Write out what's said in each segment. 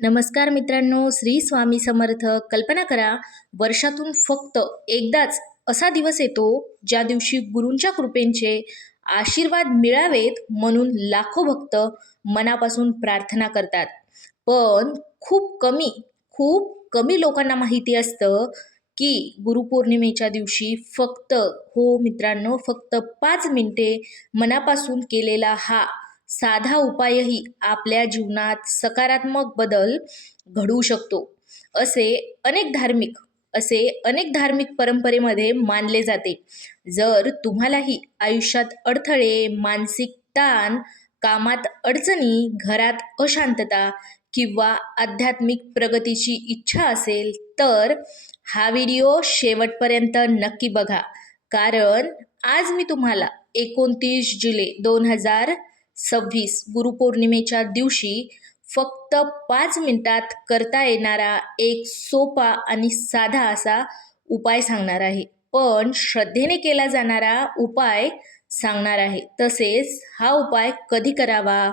नमस्कार मित्रांनो, श्री स्वामी समर्थ. कल्पना करा, वर्षातून फक्त एकदाच असा दिवस येतो ज्या दिवशी गुरूंच्या कृपेचे आशीर्वाद मिळावेत म्हणून लाखो भक्त मनापासून प्रार्थना करतात. पण खूप कमी लोकांना माहिती असतं की गुरुपौर्णिमेच्या दिवशी हो मित्रांनो, फक्त 5 मिनिटे मनापासून केलेला हा साधा उपायही आपल्या जीवनात सकारात्मक बदल घडवू शकतो. असे अनेक धार्मिक परंपरेमध्ये मानले जाते. जर तुम्हालाही आयुष्यात अडथळे, मानसिक ताण, कामात अडचणी, घरात अशांतता किंवा आध्यात्मिक प्रगतीची इच्छा असेल, तर हा व्हिडिओ शेवटपर्यंत नक्की बघा. कारण आज मी तुम्हाला 29 जुलै 2026 गुरुपौर्णिमेच्या दिवशी फक्त 5 मिनिटात करता येणारा एक सोपा आणि साधा असा उपाय सांगणार आहे. पण श्रद्धेने केला जाणारा उपाय सांगणार आहे. तसेच हा उपाय कधी करावा,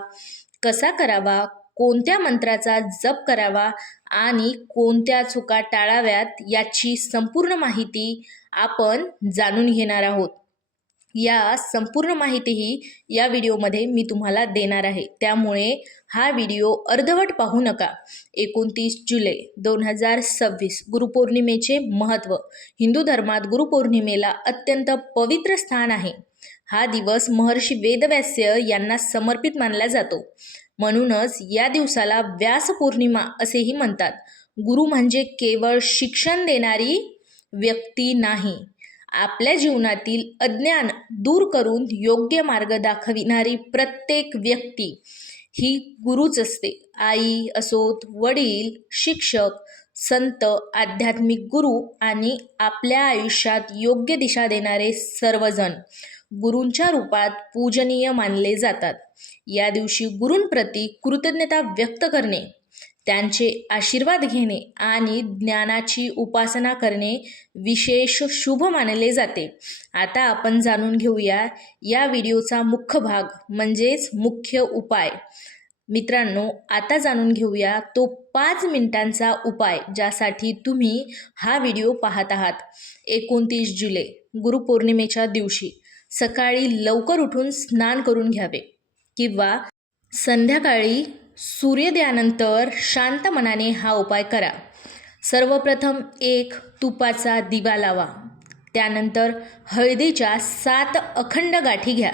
कसा करावा, कोणत्या मंत्राचा जप करावा आणि कोणत्या चुका टाळाव्यात याची संपूर्ण माहिती आपण जाणून घेणार आहोत. या संपूर्ण माहितीही या व्हिडिओमध्ये मी तुम्हाला देणार आहे. त्यामुळे हा व्हिडिओ अर्धवट पाहू नका. 29 जुलै 2026 गुरुपौर्णिमेचे महत्त्व. हिंदू धर्मात गुरुपौर्णिमेला अत्यंत पवित्र स्थान आहे. हा दिवस महर्षी वेदव्यास यांना समर्पित मानला जातो. म्हणूनच या दिवसाला व्यास पौर्णिमा असेही म्हणतात. गुरु म्हणजे केवळ शिक्षण देणारी व्यक्ती नाही, आपल्या जीवनातील अज्ञान दूर करून योग्य मार्ग दाखविणारी प्रत्येक व्यक्ती ही गुरुच असते. आई असोत, वडील, शिक्षक, संत, आध्यात्मिक गुरु आणि आपल्या आयुष्यात योग्य दिशा देणारे सर्वजण गुरूंच्या रूपात पूजनीय मानले जातात. या दिवशी गुरूंप्रती कृतज्ञता व्यक्त करणे, त्यांचे आशीर्वाद घेणे आणि ज्ञानाची उपासना करणे विशेष शुभ मानले जाते. आता आपण जाणून घेऊया या व्हिडिओचा मुख्य भाग म्हणजेच मुख्य उपाय. मित्रांनो, आता जाणून घेऊया तो 5 मिनिटांचा उपाय ज्यासाठी तुम्ही हा व्हिडिओ पाहत आहात. 29 जुलै गुरुपौर्णिमेच्या दिवशी सकाळी लवकर उठून स्नान करून घ्यावे किंवा संध्याकाळी सूर्योदयानंतर शांत मनाने हा उपाय करा. सर्वप्रथम एक तुपाचा दिवा लावा. त्यानंतर हळदीच्या 7 अखंड गाठी घ्या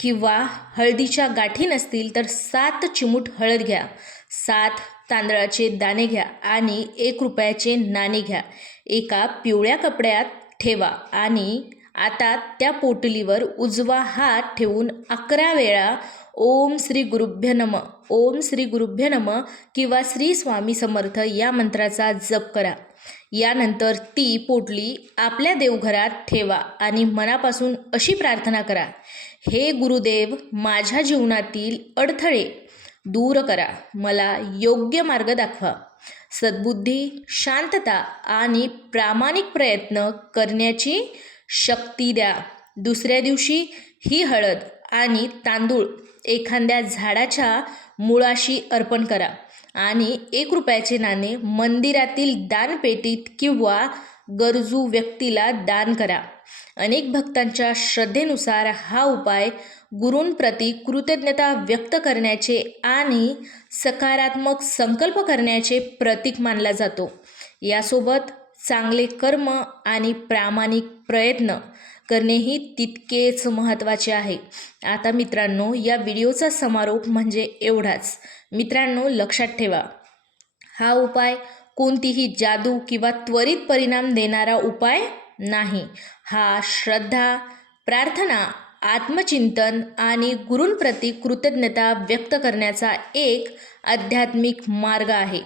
किंवा हळदीच्या गाठी नसतील तर 7 चिमूट हळद घ्या. 7 तांदळाचे दाणे घ्या आणि 1 रुपयाचे नाणे घ्या. एका पिवळ्या कपड्यात ठेवा आणि आता त्या पोटलीवर उजवा हात ठेवून 11 वेळा ओम श्री गुरुभ्य नमः, ओम श्री गुरुभ्य नमः किंवा श्री स्वामी समर्थ या मंत्राचा जप करा. यानंतर ती पोटली आपल्या देवघरात ठेवा आणि मनापासून अशी प्रार्थना करा: हे गुरुदेव, माझ्या जीवनातील अडथळे दूर करा, मला योग्य मार्ग दाखवा, सद्बुद्धी, शांतता आणि प्रामाणिक प्रयत्न करण्याची शक्ती द्या. दुसऱ्या दिवशी ही हळद आणि तांदूळ एखाद्या झाडाच्या मुळाशी अर्पण करा आणि 1 रुपयाचे नाणे मंदिरातील दानपेटीत किंवा गरजू व्यक्तीला दान करा. अनेक भक्तांच्या श्रद्धेनुसार हा उपाय गुरूंप्रती कृतज्ञता व्यक्त करण्याचे आणि सकारात्मक संकल्प करण्याचे प्रतीक मानला जातो. यासोबत चांगले कर्म आणि प्रामाणिक प्रयत्न करणेही तितकेच महत्त्वाचे आहे. आता मित्रांनो, या व्हिडिओचा समारोप म्हणजे एवढाच. मित्रांनो, लक्षात ठेवा, हा उपाय कोणतीही जादू किंवा त्वरित परिणाम देणारा उपाय नाही. हा श्रद्धा, प्रार्थना, आत्मचिंतन आणि गुरूंप्रती कृतज्ञता व्यक्त करण्याचा एक आध्यात्मिक मार्ग आहे.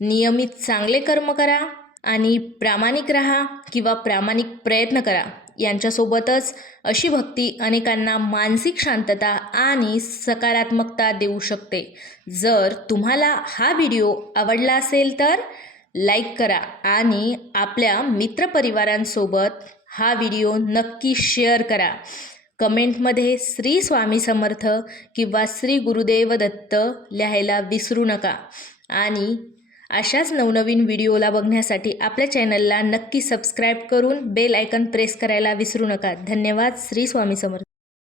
नियमित चांगले कर्म करा आणि प्रामाणिक राहा किंवा प्रामाणिक प्रयत्न करा. यांच्यासोबतच अशी भक्ती अनेकांना मानसिक शांतता आणि सकारात्मकता देऊ शकते. जर तुम्हाला हा व्हिडिओ आवडला असेल तर लाईक करा आणि आपल्या मित्रपरिवारांसोबत हा व्हिडिओ नक्की शेअर करा. कमेंटमध्ये श्री स्वामी समर्थ किंवा श्री गुरुदेव दत्त लिहायला विसरू नका. आणि अशाच नवनवीन व्हिडिओला बघण्यासाठी आपल्या चॅनलला नक्की सबस्क्राईब करून बेल आयकॉन प्रेस करायला विसरू नका. धन्यवाद. श्री स्वामी समर्थ.